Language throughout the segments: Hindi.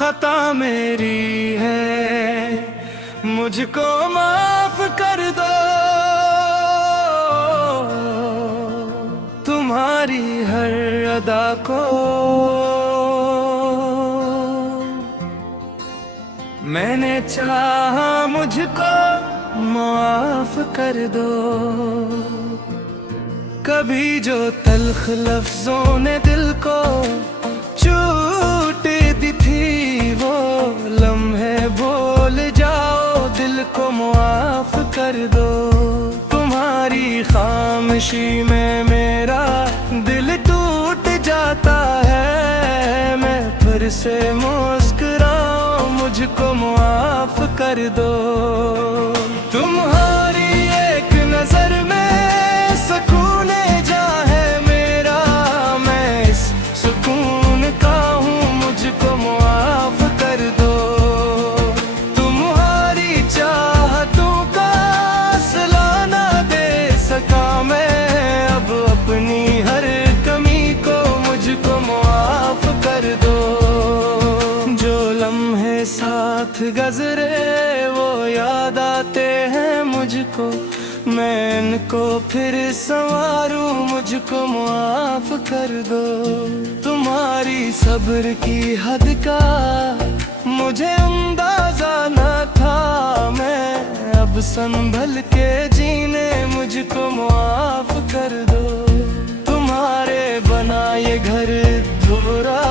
खता मेरी है, मुझको माफ कर दो। तुम्हारी हर अदा को मैंने चाहा, मुझको माफ कर दो। कभी जो तल्ख लफ्जों ने दिल को चोट दी थी, वो लम्हे भूल जाओ, दिल को माफ कर दो। तुम्हारी खामोशी में मेरा दिल टूट जाता है, मैं फिर से मुस्कुराऊं, मुझको माफ कर दो। तुम्हारी एक नजर में सुकून जा है मेरा, मैं इस सुकून का हूँ, मुझको माफ कर दो। तुम्हारी चाहतों का सिला ना दे सका मैं, अब अपनी हर कमी को मुझको माफ कर दो। जो लम्हे साथ गुज़रे वो याद आते हैं मुझको, मैं इनको फिर संवारूं, मुझको माफ कर दो। तुम्हारी सब्र की हद का मुझे अंदाजा न था, मैं अब संभल के जीने, मुझको माफ कर दो। तुम्हारे बनाए घर धूरा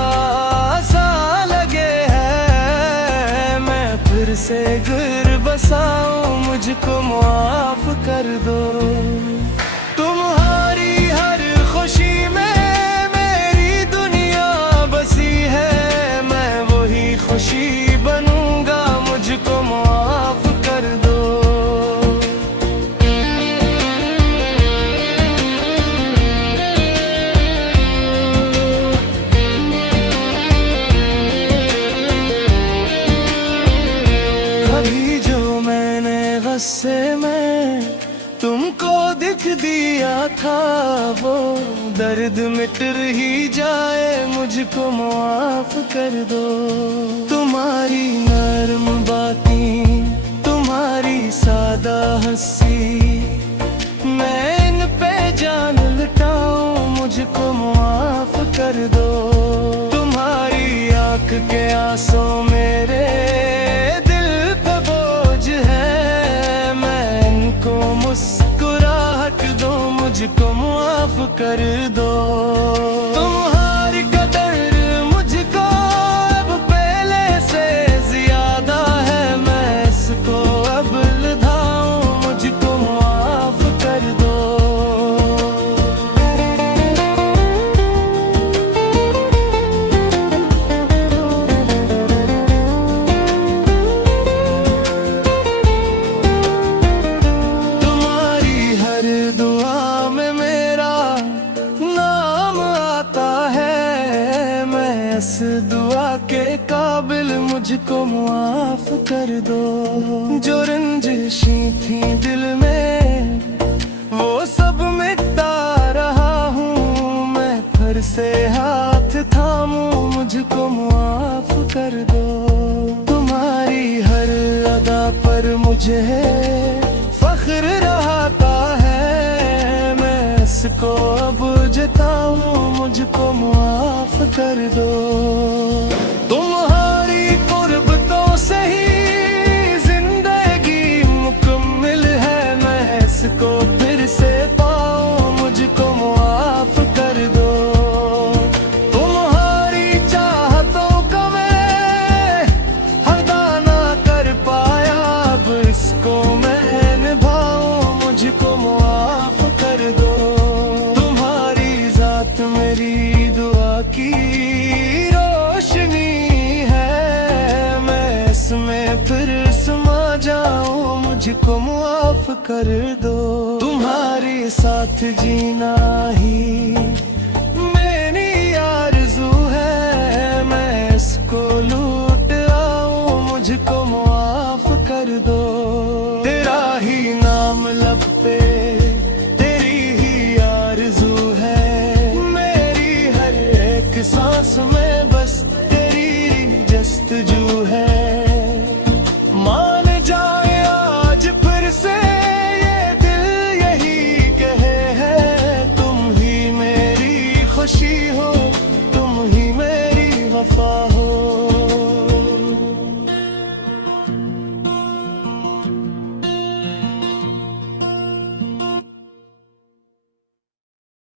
सा लगे है, मैं फिर से घर बसाऊं, मुझको माफ कर दो। तुम्हारी हर खुशी में मेरी दुनिया बसी है, मैं वही खुशी बनूंगा, मुझको माफ कर दो। कभी जो मैंने गुस्से में तुमको दिख दिया था, वो दर्द मिट ही जाए, मुझको माफ कर दो। तुम्हारी नरम बातें, तुम्हारी सादा हंसी, मैं इन पे जान लुटाऊं, मुझको माफ कर दो। तुम्हारी आंख के आंसू मेरे दिल पे बोझ है, मैं इनको मुस्कुराहट दो, मुझको माफ कर दो। तुम्हारी कदर मुझको अब पहले से ज्यादा है, मैं इसको अब लुटाऊं, मुझको माफ कर दो। इस दुआ के काबिल, मुझको माफ कर दो। जो रंजिशें थी दिल में वो सब मिटा रहा हूँ, मैं फिर से हाथ थामूं, मुझको माफ कर दो। तुम्हारी हर अदा पर मुझे फख्र रहता है, मैं इसको अब जताऊं, मुझको माफ कर दो। तुम्हारी कुर्बतों से ही जिंदगी मुकम्मिल है, मैं इसको फिर से पाऊं, मुझको माफ कर दो। तुम्हारी चाहतों का मैं हदा ना कर पाया, अब इसको मैं निभाऊं, मुझको माफ कर दो। तुम्हारी जात मेरी दुआ की रोशनी है, मैं इसमें फिर समा जाऊं, मुझको माफ कर दो। तुम्हारे साथ जीना ही मेरी आरज़ू है, मैं इसको लूट आऊं, मुझको माफ कर दो। तेरा ही नाम लब पे, तेरी ही आरज़ू है, मेरी हर एक सांस में बस तेरी जस्त खुशी हो